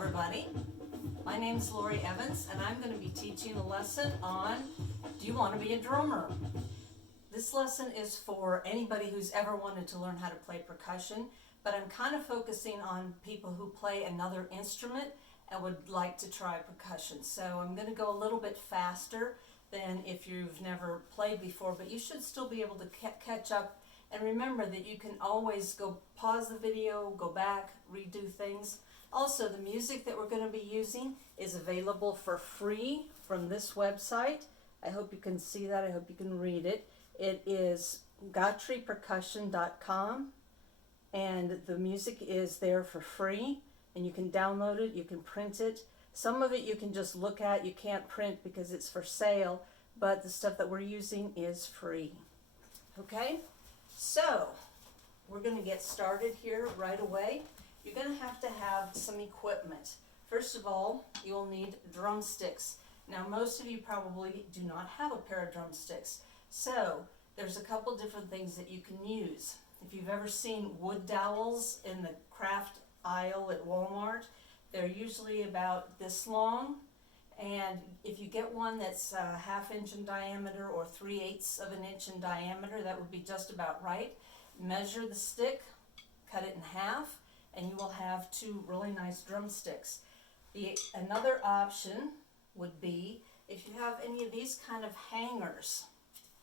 everybody. My name's Lori Evans and I'm going to be teaching a lesson on Do you want to be a drummer? This lesson is for anybody who's ever wanted to learn how to play percussion, but I'm kind of focusing on people who play another instrument and would like to try percussion. So I'm going to go a little bit faster than if you've never played before, but you should still be able to catch up. And remember that you can always go pause the video, go back, redo things. Also, the music that we're going to be using is available for free from this website. I hope you can see that. I hope you can read it. It is GautryPercussion.com, and the music is there for free, and you can download it, you can print it. Some of it you can just look at, you can't print because it's for sale, but the stuff that we're using is free. Okay? So, we're going to get started here right away. You're going to have some equipment. First of all, you'll need drumsticks. Now, most of you probably do not have a pair of drumsticks. So, there's a couple different things that you can use. If you've ever seen wood dowels in the craft aisle at Walmart, they're usually about this long. And if you get one that's a 1/2 inch in diameter or 3/8 of an inch in diameter, that would be just about right. Measure the stick, cut it in half, and you will have two really nice drumsticks. Another option would be if you have any of these kind of hangers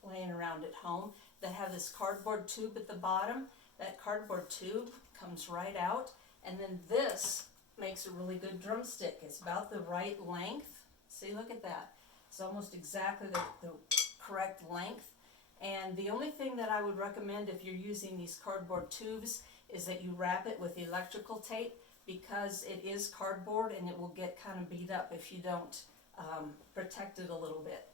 laying around at home that have this cardboard tube at the bottom. That cardboard tube comes right out, and then this makes a really good drumstick. It's about the right length. See, look at that. It's almost exactly the correct length. And the only thing that I would recommend if you're using these cardboard tubes is that you wrap it with electrical tape, because it is cardboard and it will get kind of beat up if you don't protect it a little bit.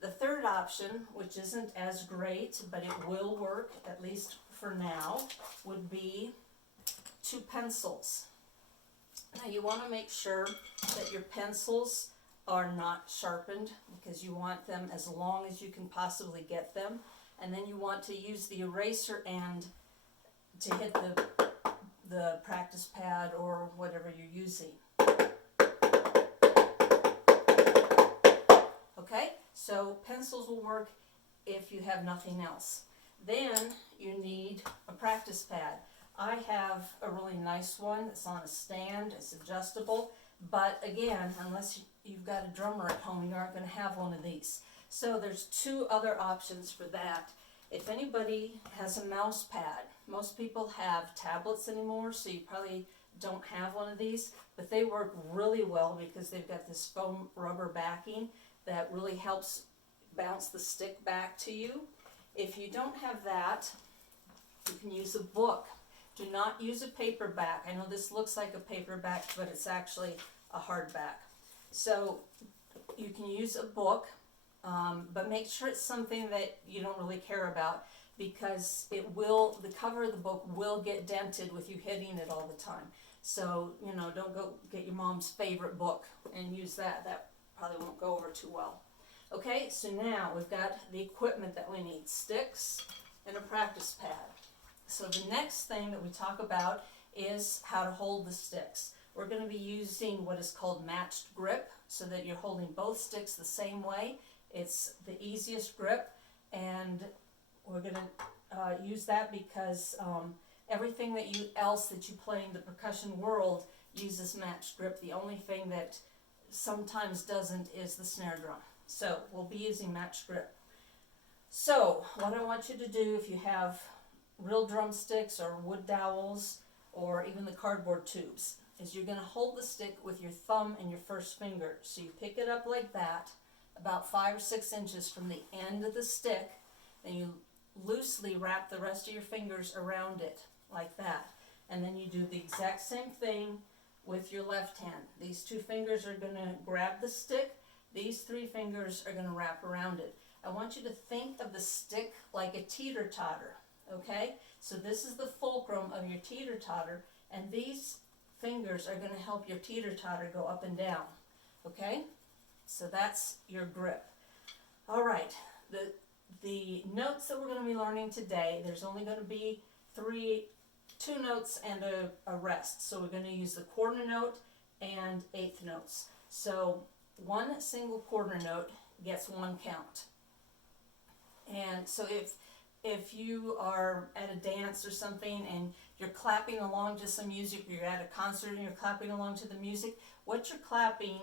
The third option, which isn't as great, but it will work, at least for now, would be 2 pencils. Now you want to make sure that your pencils are not sharpened, because you want them as long as you can possibly get them. And then you want to use the eraser end to hit the practice pad or whatever you're using. Okay, so pencils will work if you have nothing else. Then you need a practice pad. I have a really nice one. It's on a stand. It's adjustable. But again, unless you've got a drummer at home, you aren't going to have one of these. So there's 2 other options for that. If anybody has a mouse pad, most people have tablets anymore, so you probably don't have one of these, but they work really well because they've got this foam rubber backing that really helps bounce the stick back to you. If you don't have that, you can use a book. Do not use a paperback. I know this looks like a paperback, but it's actually a hardback. So you can use a book, but make sure it's something that you don't really care about, because the cover of the book will get dented with you hitting it all the time. So, don't go get your mom's favorite book and use that. That probably won't go over too well. Okay, so now we've got the equipment that we need: sticks and a practice pad. So the next thing that we talk about is how to hold the sticks. We're going to be using what is called matched grip, so that you're holding both sticks the same way. It's the easiest grip, and we're going to use that because everything else that you play in the percussion world uses matched grip. The only thing that sometimes doesn't is the snare drum. So we'll be using matched grip. So what I want you to do, if you have real drumsticks or wood dowels or even the cardboard tubes, is you're going to hold the stick with your thumb and your first finger. So you pick it up like that, about 5 or 6 inches from the end of the stick, and you loosely wrap the rest of your fingers around it like that. And then you do the exact same thing with your left hand. These 2 fingers are going to grab the stick. These 3 fingers are going to wrap around it. I want you to think of the stick like a teeter-totter. Okay, so this is the fulcrum of your teeter-totter, and these fingers are going to help your teeter-totter go up and down. Okay, so that's your grip. All right, the notes that we're going to be learning today, there's only going to be 2 notes and a rest. So we're going to use the quarter note and eighth notes. So one single quarter note gets one count. And so if you are at a dance or something and you're clapping along to some music, you're at a concert and you're clapping along to the music, what you're clapping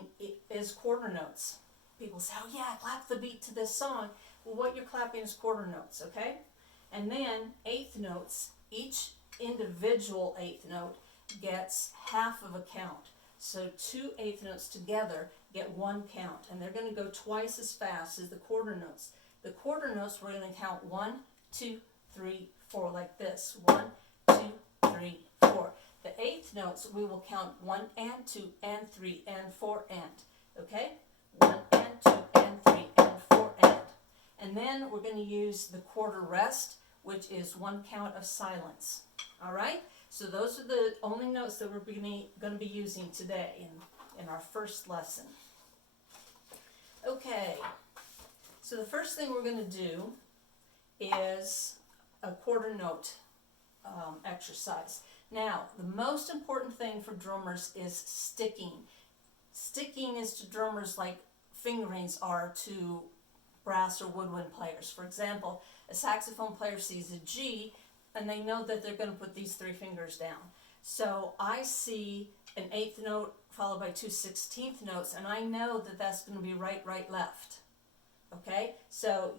is quarter notes. People say, oh yeah, clap the beat to this song. Well, what you're clapping is quarter notes, okay? And then eighth notes, each individual eighth note gets half of a count. So two eighth notes together get one count, and they're going to go twice as fast as the quarter notes. The quarter notes, we're going to count 1, 2, 3, 4, like this. 1, 2, 3, 4. The eighth notes, we will count 1 and 2 and 3 and 4 and. Okay? 1 and 2 and 3 and 4 and. And then we're going to use the quarter rest, which is one count of silence. All right? So those are the only notes that we're going to be using today in our first lesson. Okay. So the first thing we're going to do is a quarter note exercise. Now, the most important thing for drummers is sticking. Sticking is to drummers like fingerings are to brass or woodwind players. For example, a saxophone player sees a G and they know that they're going to put these 3 fingers down. So I see an eighth note followed by 2 16th notes, and I know that that's going to be right, right, left. Okay, so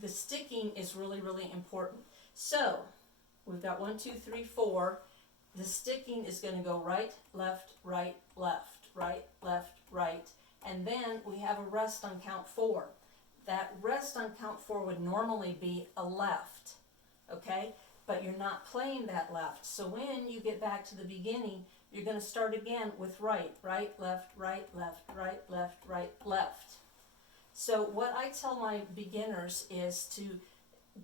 the sticking is really, really important. So we've got 1, 2, 3, 4. The sticking is going to go right, left, right, left, right, left, right. And then we have a rest on count 4. That rest on count 4 would normally be a left, okay? But you're not playing that left. So when you get back to the beginning, you're going to start again with right, right, left, right, left, right, left, right, left. So what I tell my beginners is to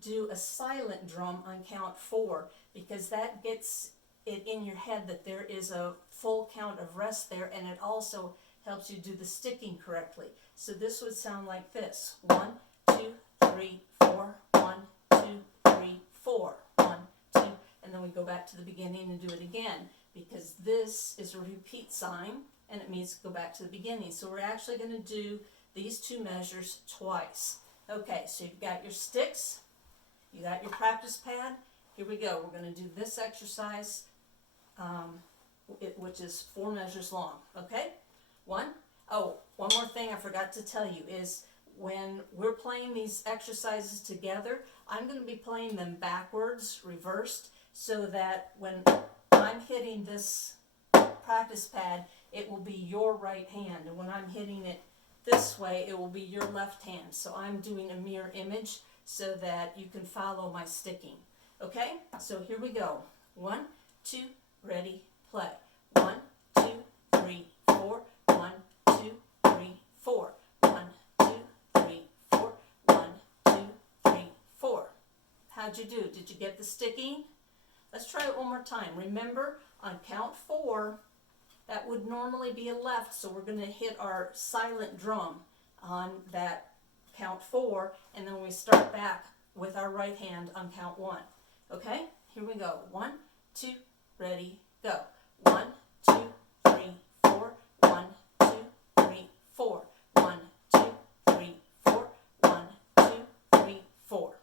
do a silent drum on count 4, because that gets it in your head that there is a full count of rest there, and it also helps you do the sticking correctly. So this would sound like this. 1, 2, 3, 4, 1, 2, 3, 4, 1, 2, and then we go back to the beginning and do it again, because this is a repeat sign and it means go back to the beginning. So we're actually going to do these 2 measures twice. Okay, so you've got your sticks, you got your practice pad. Here we go. We're going to do this exercise, which is 4 measures long. Okay? 1. Oh, one more thing I forgot to tell you is when we're playing these exercises together, I'm going to be playing them backwards, reversed, so that when I'm hitting this practice pad, it will be your right hand, and when I'm hitting it this way, it will be your left hand. So I'm doing a mirror image so that you can follow my sticking. Okay? So here we go. 1, 2, ready, play. 1, 2, 3, 4. 1, 2, 3, 4. 1, 2, 3, 4. 1, 2, 3, 4. How'd you do? Did you get the sticking? Let's try it one more time. Remember, on count 4, that would normally be a left, so we're going to hit our silent drum on that count 4, and then we start back with our right hand on count 1. Okay? Here we go. 1, 2, ready, go. 1, 2, 3, 4. 1, 2, 3, 4. 1, 2, 3, 4. 1, 2, 3, 4.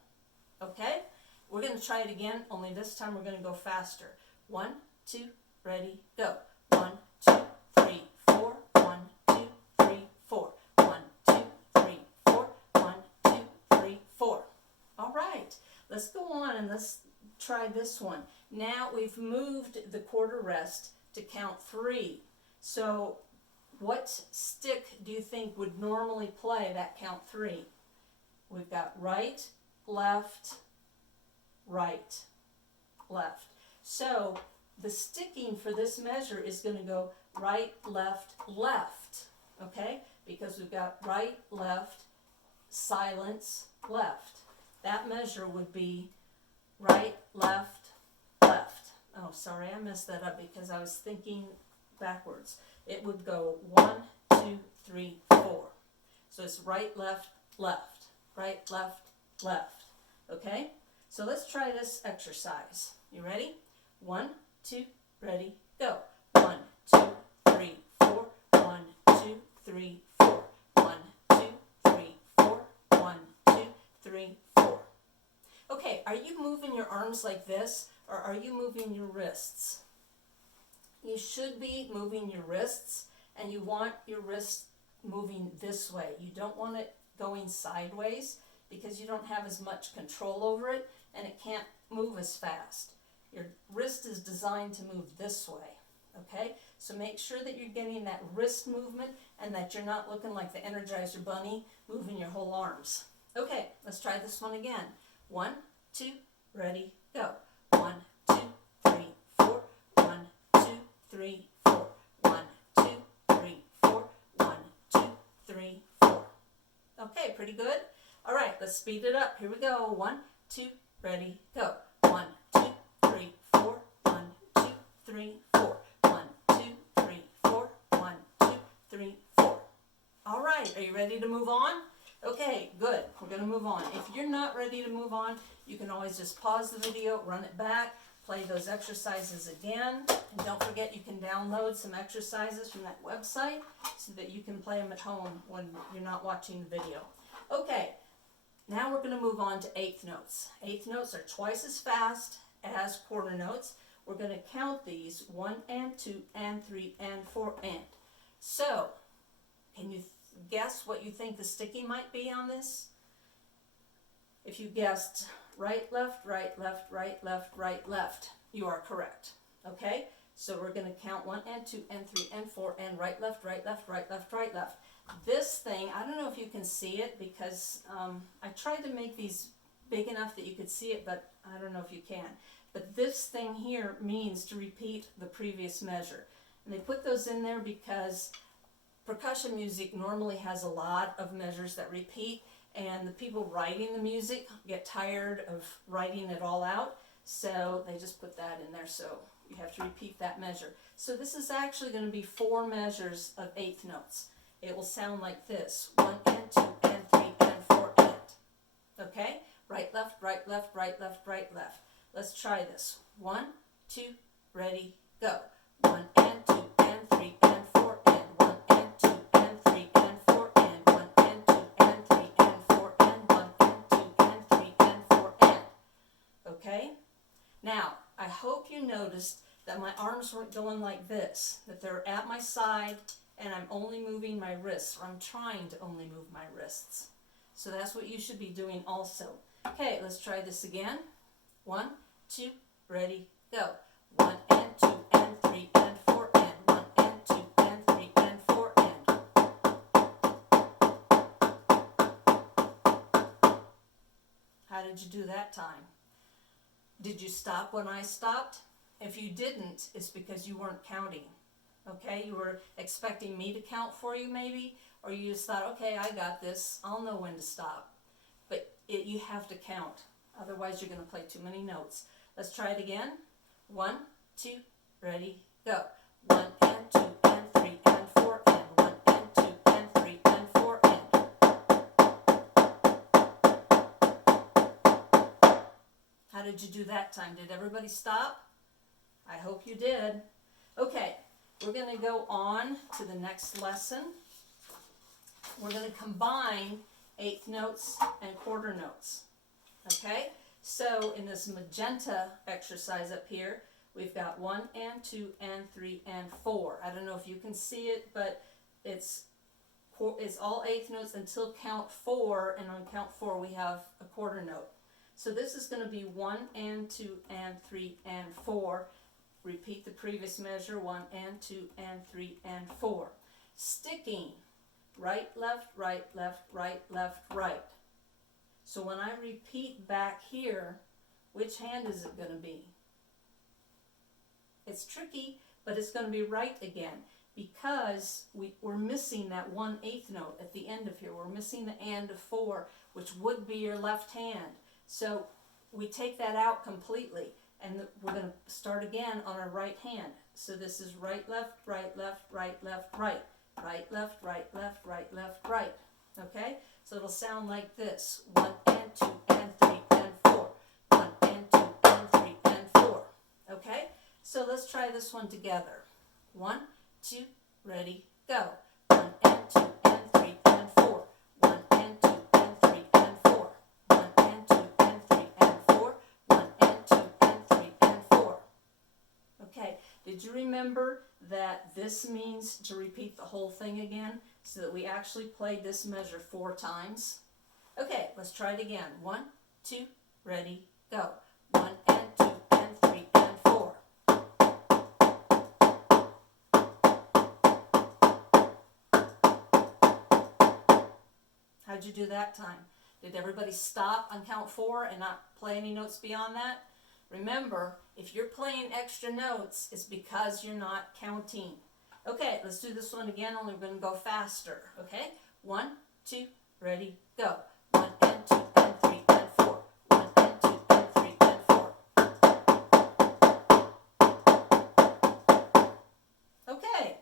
Okay? We're going to try it again, only this time we're going to go faster. 1, 2, ready, go. 1, 2, 3, 4. 1, 2, 3, 4. 1, 2, 3, 4. 1, 2, 3, 4. All right, let's go on and let's try this one. Now we've moved the quarter rest to count 3. So what stick do you think would normally play that count 3? We've got right, left, right, left. So the sticking for this measure is going to go right, left, left, okay? Because we've got right, left, silence, left. That measure would be right, left, left. Oh, sorry, I messed that up because I was thinking backwards. It would go 1, 2, 3, 4. So it's right, left, left, right, left, left, okay? So let's try this exercise. You ready? 1, 2, ready, go. 1, 2, 3, 2, 3, 4. 1, 2, 3, 4. 1, 2, 3, 4. Okay, are you moving your arms like this, or are you moving your wrists? You should be moving your wrists, and you want your wrists moving this way. You don't want it going sideways because you don't have as much control over it, and it can't move as fast. Your wrist is designed to move this way, okay? So make sure that you're getting that wrist movement and that you're not looking like the Energizer Bunny moving your whole arms. Okay, let's try this one again. 1, 2, ready, go. 1, 2, 3, 4. 1, 2, 3, 4. 1, 2, 3, 4. 1, 2, 3, 4. Okay, pretty good. All right, let's speed it up. Here we go. 1, 2, ready, go. 1, 2, 3, 4. 1, 2, 3, 4. 1, 2, 3, 4. 1, 2, 3, 4. All right, are you ready to move on? Okay, good. We're going to move on. If you're not ready to move on, you can always just pause the video, run it back, play those exercises again. And don't forget you can download some exercises from that website so that you can play them at home when you're not watching the video. Okay, now we're going to move on to eighth notes. Eighth notes are twice as fast as quarter notes. We're going to count these 1 and 2 and 3 and 4 and. So, can you guess what you think the sticking might be on this? If you guessed right, left, right, left, right, left, right, left, you are correct. Okay? So we're going to count 1 and 2 and 3 and 4 and right, left, right, left, right, left, right, left. This thing, I don't know if you can see it because I tried to make these big enough that you could see it, but I don't know if you can. But this thing here means to repeat the previous measure. And they put those in there because percussion music normally has a lot of measures that repeat, and the people writing the music get tired of writing it all out, so they just put that in there, so you have to repeat that measure. So this is actually going to be 4 measures of eighth notes. It will sound like this: 1 and 2 and 3 and 4 and. Okay? Right, left, right, left, right, left, right, left. Let's try this. 1, 2, ready, go. 1 and 2 and 3 and 4 and. 1 and 2 and 3 and 4 and. 1 and 2 and 3 and 4 and. 1 and 2 and 3 and 4 and. Okay? Now, I hope you noticed that my arms weren't going like this, that they're at my side and I'm only moving my wrists, or I'm trying to only move my wrists. So that's what you should be doing also. Okay, let's try this again. 1, 2, ready, go. 1 and 2 and 3 and 4 and. 1 and 2 and 3 and 4 and. How did you do that time? Did you stop when I stopped? If you didn't, it's because you weren't counting. Okay, you were expecting me to count for you maybe, or you just thought, okay, I got this, I'll know when to stop. But you have to count, otherwise you're going to play too many notes. Let's try it again. 1, 2, ready, go. 1 and 2 and 3 and 4 and. 1 and 2 and 3 and 4 and. How did you do that time? Did everybody stop? I hope you did. Okay, we're going to go on to the next lesson. We're going to combine eighth notes and quarter notes. Okay, so in this magenta exercise up here, we've got 1 and 2 and 3 and 4. I don't know if you can see it, but it's all eighth notes until count 4, and on count 4 we have a quarter note. So this is going to be 1 and 2 and 3 and 4. Repeat the previous measure: 1 and 2 and 3 and 4. Sticking: right, left, right, left, right, left, right. So when I repeat back here, which hand is it going to be? It's tricky, but it's going to be right again because we're missing that 1/8 note at the end of here. We're missing the and of 4, which would be your left hand. So we take that out completely, and we're going to start again on our right hand. So this is right, left, right, left, right, left, right. Right, left, right, left, right, left, right. Okay? So it'll sound like this: 1 and 2 and 3 and 4. 1 and 2 and 3 and 4. Okay? So let's try this one together. 1, 2, ready, go. 1 Did you remember that this means to repeat the whole thing again, so that we actually played this measure 4 times? Okay, let's try it again. 1, 2, ready, go. 1 and 2 and 3 and 4. How'd you do that time? Did everybody stop on count 4 and not play any notes beyond that? Remember, if you're playing extra notes, it's because you're not counting. Okay, let's do this one again, only we're going to go faster. Okay? 1, 2, ready, go. 1 and 2 and 3 and 4. 1 and 2 and 3 and 4. Okay,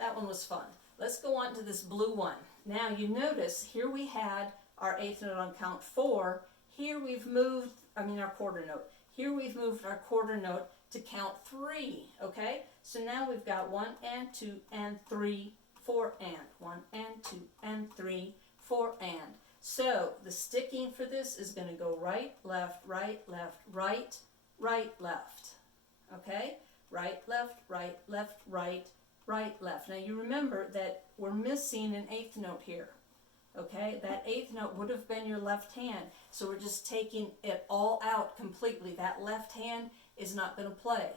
that one was fun. Let's go on to this blue one. Now you notice here we had our eighth note on count 4. Here we've moved, our quarter note. Here we've moved our quarter note to count 3, okay? So now we've got 1 and 2 and 3, 4 and. 1 and 2 and 3, 4 and. So the sticking for this is going to go right, left, right, left, right, right, left. Okay? Right, left, right, left, right, right, left. Now you remember that we're missing an eighth note here. Okay, that eighth note would have been your left hand, so we're just taking it all out completely. That left hand is not going to play,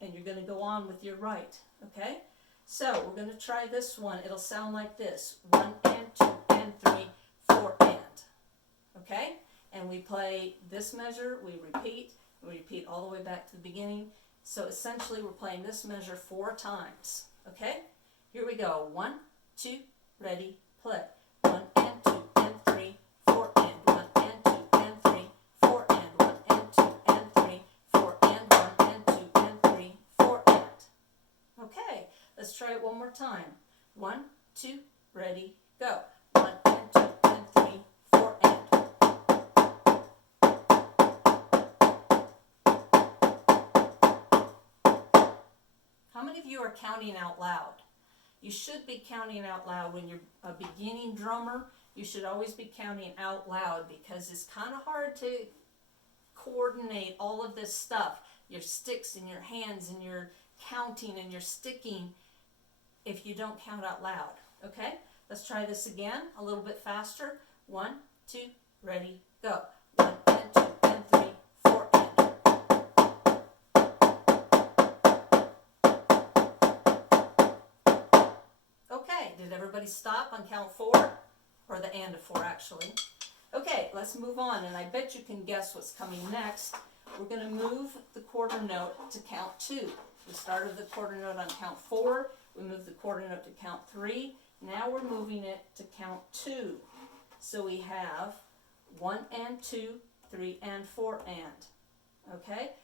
and you're going to go on with your right. Okay, so we're going to try this one. It'll sound like this: 1 and 2 and 3, 4 and. Okay, and we play this measure, we repeat all the way back to the beginning. So essentially, we're playing this measure 4 times. Okay, here we go: 1, 2, ready, play. 1 and 2 and 3, 4 and. 1 and 2 and 3, 4 and. 1 and 2 and 3, 4 and. 1 and 2 and 3, 4 and. Okay, let's try it one more time. 1, 2, ready, go. 1 and 2 and 3, 4 and. How many of you are counting out loud? You should be counting out loud. When you're a beginning drummer, you should always be counting out loud, because it's kind of hard to coordinate all of this stuff, your sticks and your hands and your counting and your sticking, if you don't count out loud. Okay, let's try this again a little bit faster. 1, 2, ready, go. 1 and 2 and 3, 4 and. Did everybody stop on count 4? Or the and of 4, actually. Okay, let's move on, and I bet you can guess what's coming next. We're going to move the quarter note to count 2. We started the quarter note on count 4. We moved the quarter note to count 3. Now we're moving it to count 2. So we have 1 and 2, 3 and 4 and. Okay?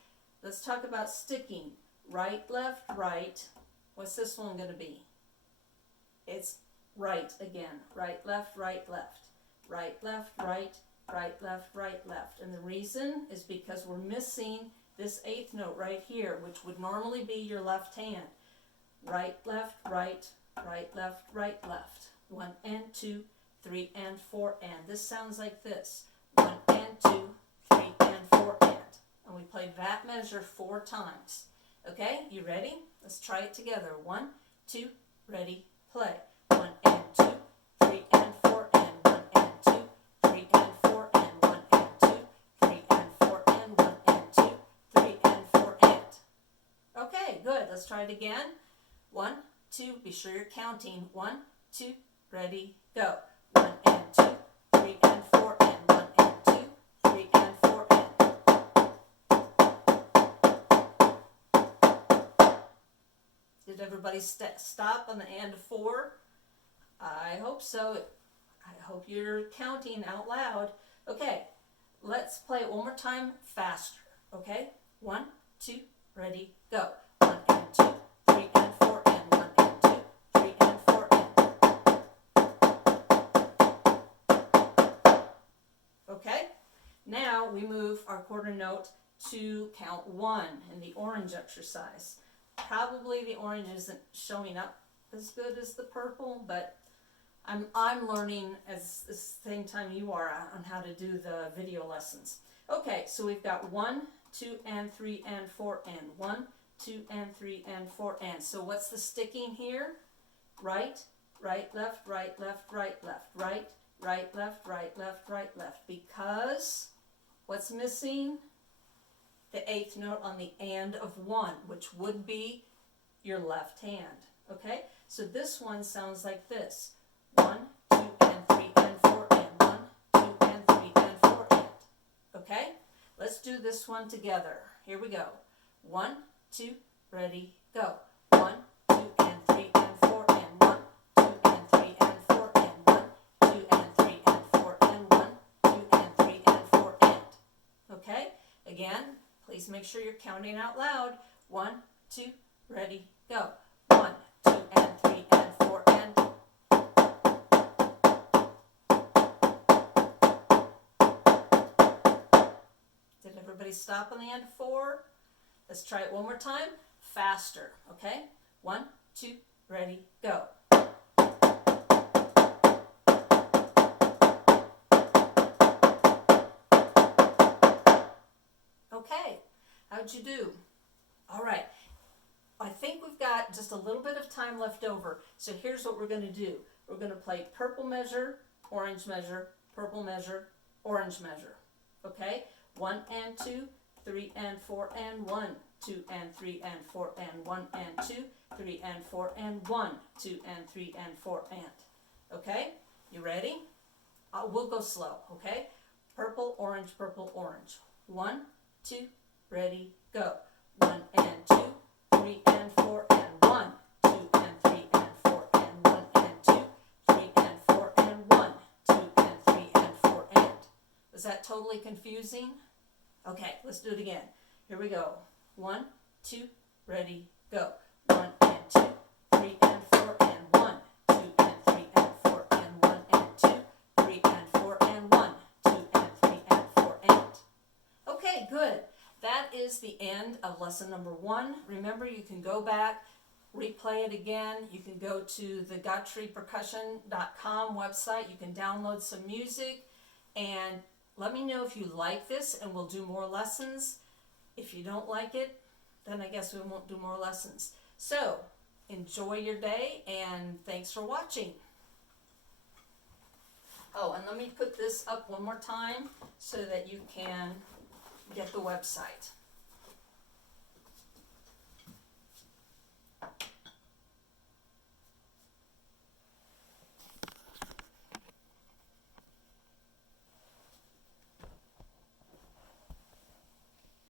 Let's talk about sticking. Right, left, right. What's this one going to be? It's right again. Right, left, right, left. Right, left, right, right, left, right, left. And the reason is because we're missing this eighth note right here, which would normally be your left hand. Right, left, right, right, left, right, left. 1 and 2, 3 and 4 and. This sounds like this. 1 and 2, 3 and 4 and. And we play that measure 4 times. Okay, you ready? Let's try it together. 1, 2, ready, play. 1 and 2, 3 and 4 and. 1 and 2, 3 and 4 and. 1 and 2, 3 and 4 and. 1 and 2, 3 and 4 and. Okay, good. Let's try it again. 1, 2, be sure you're counting. 1, 2, ready, go. 1 and 2, 3 and 4 and. 1 and 2, 3 and 4 and. Did everybody stop on the and of 4? I hope so. I hope you're counting out loud. Okay, let's play it one more time faster. Okay? 1, 2, ready, go. 1 and 2, 3 and 4 and. 1 and 2, 3 and 4 and. Okay? Now we move our quarter note to count 1 in the orange exercise. Probably the orange isn't showing up as good as the purple, but I'm learning as the same time you are on how to do the video lessons. Okay, so we've got 1, 2 and 3 and 4 and. 1, 2 and 3 and 4 and. So what's the sticking here? Right, right, left, right, left, right, left, right, right, left, right, left, right, left. Because what's missing? The eighth note on the and of 1, which would be your left hand. Okay? So this one sounds like this. 1, 2, and 3 and 4 and. 1, 2, and 3 and 4 and. Okay? Let's do this one together. Here we go. 1, 2, ready, go. 1, 2, and 3 and 4 and. 1, 2, and 3 and 4 and. 1, 2, and 3 and 4 and. 1, 2, and 3 and 4 and. Okay? Again, please make sure you're counting out loud. 1, 2, ready, go. 1, 2, and 3 and 4 and. Did everybody stop on the end of 4? Let's try it one more time. Faster, okay? 1, 2, ready, go. Okay, how'd you do? All right, I think we've got just a little bit of time left over. So here's what we're going to do. We're going to play purple measure, orange measure, purple measure, orange measure. Okay? 1 and 2, 3 and 4 and 1, 2 and 3 and 4 and 1 and 2, 3 and 4 and 1, 2 and 3 and 4 and. Okay? You ready? We'll go slow, okay? Purple, orange, purple, orange. 1, 2, ready, go. 1 and 2, 3 and 4 and 1, 2 and 3 and 4 and 1 and 2, 3 and 4 and 1, 2 and 3 and 4 and. Was that totally confusing? Okay, let's do it again. Here we go. 1, 2, ready, go. 1 and 2, 3 and 4 and 1, 2 and 3 and 4 and 1 and 2, 3 and 4 and 1, 2 and 3 and 4 and. Okay, good. That is the end of lesson number 1. Remember, you can go back, replay it again. You can go to the GottriePercussion.com website. You can download some music and let me know if you like this and we'll do more lessons. If you don't like it, then I guess we won't do more lessons. So, enjoy your day and thanks for watching. Oh, and let me put this up one more time so that you can get the website.